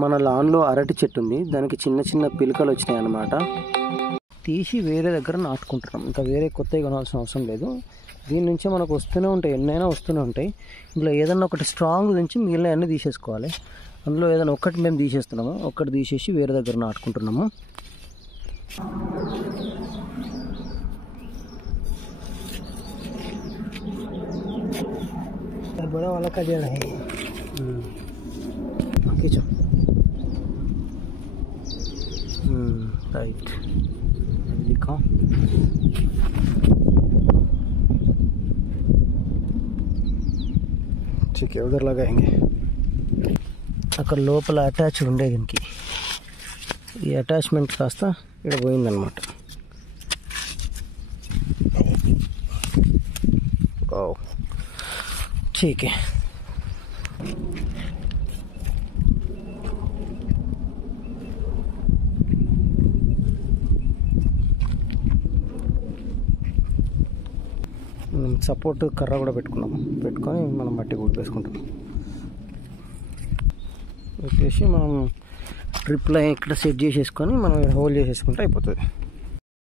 మన లాన్లో అరటి చెట్టు ఉంది, దానికి చిన్న చిన్న పిలకలు వచ్చినాయి అన్నమాట. తీసి వేరే దగ్గర నాటుకుంటున్నాం. ఇంకా వేరే కొత్తవి కొనాల్సిన అవసరం లేదు. దీని నుంచే మనకు వస్తూనే ఉంటాయి, ఎన్నైనా వస్తూనే ఉంటాయి. ఇందులో ఏదన్నా ఒకటి స్ట్రాంగ్ నుంచి మిగిలిన అన్నీ తీసేసుకోవాలి. అందులో ఏదైనా ఒక్కటి మేము తీసేస్తున్నాము, ఒక్కటి తీసేసి వేరే దగ్గర నాటుకుంటున్నాము. बड़ा वाला का जड़ है खींचो। राइट, अभी दिखाओ। ठीक है, उधर लगाएंगे. అక్కడ లోపల అటాచ్ ఉండే దీనికి ఈ అటాచ్మెంట్ కాస్త ఇక్కడ పోయిందన్నమాట. ठीक है. సపోర్ట్ కర్ర కూడా పెట్టుకున్నాము, పెట్టుకొని మనం మట్టి కూడా వేసుకుంటాం. వచ్చేసి మనం ట్రిప్ లైన్ ఇక్కడ సెట్ చేసేసుకొని మనం హోల్డ్ చేసేసుకుంటే అయిపోతుంది.